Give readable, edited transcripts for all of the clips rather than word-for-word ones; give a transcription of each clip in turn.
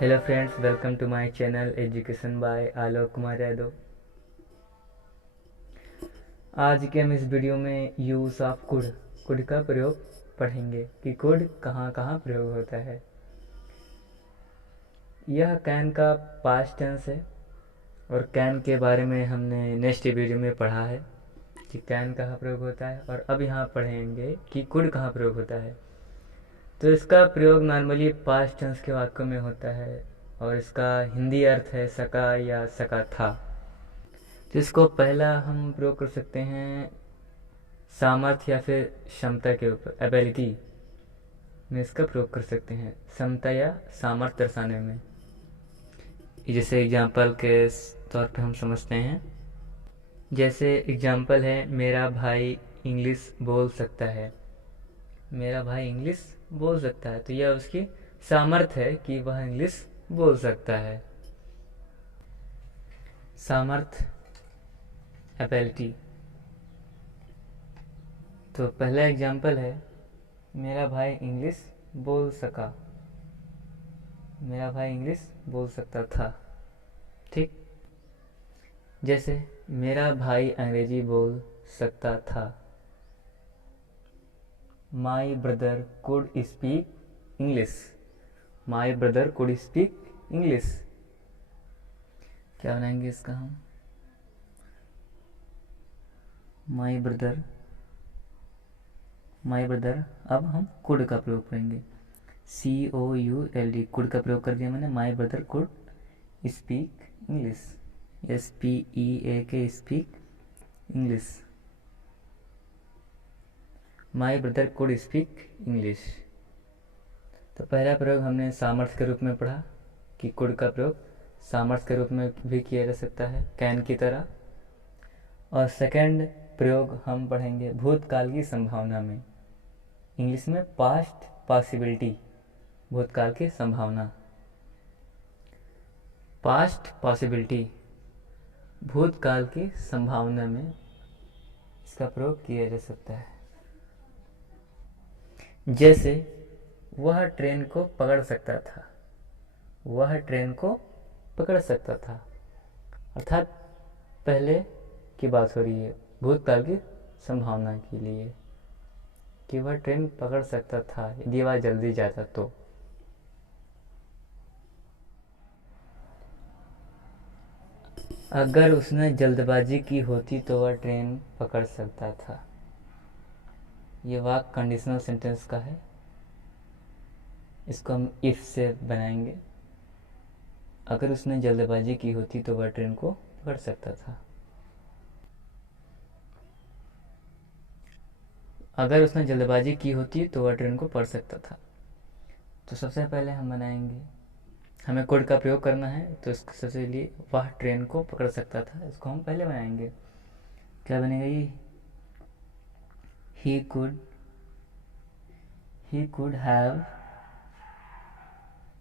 Hello friends, welcome to my channel education by Alok Kumar Yadav. आज के हम इस वीडियो में यूज़ ऑफ कुड का प्रयोग पढ़ेंगे कि कुड कहाँ कहाँ प्रयोग होता है। यह कैन का पास्ट टेंस है और कैन के बारे में हमने नेक्स्ट वीडियो में पढ़ा है कि कैन कहाँ प्रयोग होता है, और अब यहाँ पढ़ेंगे कि कुड कहाँ प्रयोग होता है। तो इसका प्रयोग नॉर्मली पास्ट टेंस के वाक्यों में होता है और इसका हिंदी अर्थ है सका या सका था। तो इसको पहला हम प्रयोग कर सकते हैं सामर्थ्य या फिर क्षमता के ऊपर, एबिलिटी में इसका प्रयोग कर सकते हैं, क्षमता या सामर्थ्य दर्शाने में। जैसे एग्जाम्पल के तौर पे हम समझते हैं, जैसे एग्जाम्पल है मेरा भाई इंग्लिश बोल सकता है। मेरा भाई इंग्लिश बोल सकता है, तो यह उसकी सामर्थ्य है कि वह इंग्लिश बोल सकता है। सामर्थ्य, एबिलिटी। तो पहला एग्जाम्पल है मेरा भाई इंग्लिश बोल सका, मेरा भाई इंग्लिश बोल सकता था। ठीक। जैसे मेरा भाई अंग्रेजी बोल सकता था। My brother could speak English. My brother could speak English. क्या बनाएंगे इसका हम? माई ब्रदर अब हम कुड का प्रयोग करेंगे। COULD, कुड का प्रयोग कर दिया मैंने। My brother could speak English. SPEAK, speak English. My brother could speak English. तो पहला प्रयोग हमने सामर्थ्य के रूप में पढ़ा कि कुड का प्रयोग सामर्थ्य के रूप में भी किया जा सकता है कैन की तरह। और सेकंड प्रयोग हम पढ़ेंगे भूतकाल की संभावना में, इंग्लिश में पास्ट पॉसिबिलिटी, भूतकाल की संभावना। पास्ट पॉसिबिलिटी, भूतकाल की संभावना में इसका प्रयोग किया जा सकता है। जैसे वह ट्रेन को पकड़ सकता था। वह ट्रेन को पकड़ सकता था, अर्थात पहले की बात हो रही है, भूतकाल की संभावना के लिए कि वह ट्रेन पकड़ सकता था यदि वह जल्दी जाता तो। अगर उसने जल्दबाजी की होती तो वह ट्रेन पकड़ सकता था। ये वाक्य कंडीशनल सेंटेंस का है। इसको हम इफ से बनाएंगे। अगर उसने जल्दबाजी की होती तो वह ट्रेन को पकड़ सकता था। अगर उसने जल्दबाजी की होती तो वह ट्रेन को पकड़ सकता था। तो सबसे पहले हम बनाएंगे, हमें कुड का प्रयोग करना है, तो इसको सबसे लिए वह ट्रेन को पकड़ सकता था, इसको हम पहले बनाएंगे। क्या बनेगा ये? ही कुड हैव,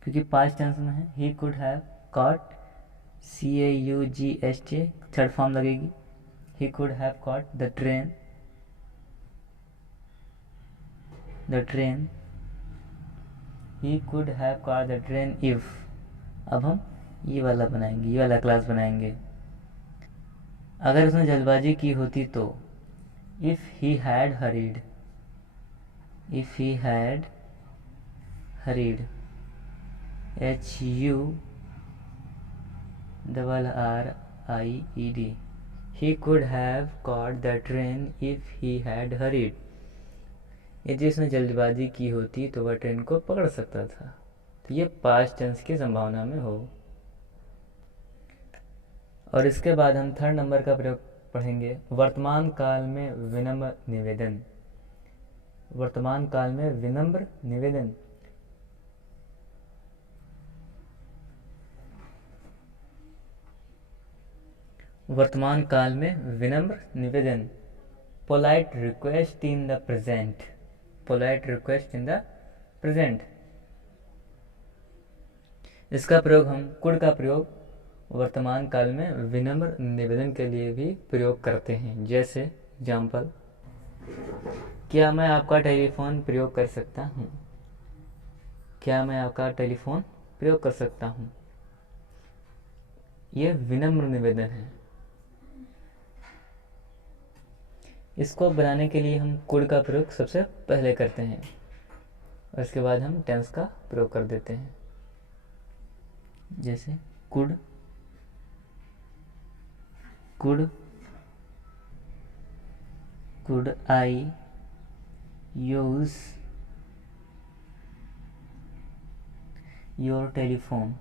क्योंकि पास्ट टेंस में है, he could have caught, CAUGHT third form लगेगी। He could have caught the train, he could have caught the train if। अब हम ये वाला बनाएंगे, ये वाला क्लास बनाएंगे। अगर उसने जल्दबाजी की होती तो, if he had hurried, HURRIED, he could have caught the train if he had hurried। यदि उसने जल्दबाजी की होती तो वह ट्रेन को पकड़ सकता था। तो ये पास्ट टेंस की संभावना में हो। और इसके बाद हम थर्ड नंबर का प्रयोग पढ़ेंगे वर्तमान काल में विनम्र निवेदन। वर्तमान काल में विनम्र निवेदन। वर्तमान काल में विनम्र निवेदन, polite request in the present. Polite request in the present. इसका प्रयोग हम कुड का प्रयोग वर्तमान काल में विनम्र निवेदन के लिए भी प्रयोग करते हैं। जैसे एग्जाम्पल, क्या मैं आपका टेलीफोन प्रयोग कर सकता हूँ? क्या मैं आपका टेलीफोन प्रयोग कर सकता हूँ। यह विनम्र निवेदन है। इसको बनाने के लिए हम कुड का प्रयोग सबसे पहले करते हैं और इसके बाद हम टेंस का प्रयोग कर देते हैं। जैसे could I use your telephone.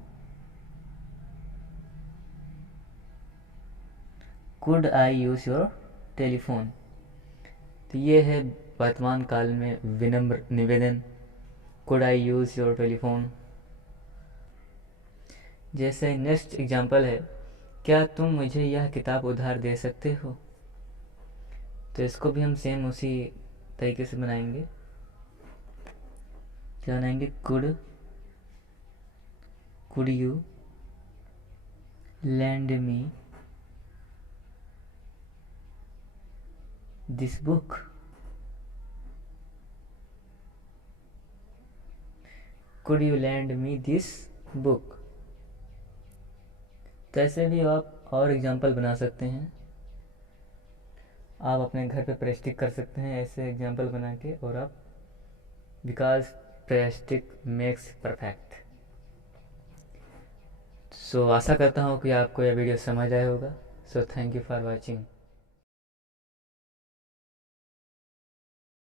Could I use your telephone. तो ये है वर्तमान काल में विनम्र निवेदन, could I use your telephone. जैसे नेक्स्ट एग्जाम्पल है, क्या तुम मुझे यह किताब उधार दे सकते हो। तो इसको भी हम सेम उसी तरीके से बनाएंगे। क्या बनाएंगे, could you lend me this book। could you lend me this book। तो ऐसे भी आप और एग्जाम्पल बना सकते हैं। आप अपने घर पे प्रैक्टिस कर सकते हैं ऐसे एग्जाम्पल बना के, और आप बिकॉज प्रैक्टिस मेक्स परफेक्ट। सो आशा करता हूँ कि आपको यह वीडियो समझ आया होगा। So thank you for watching.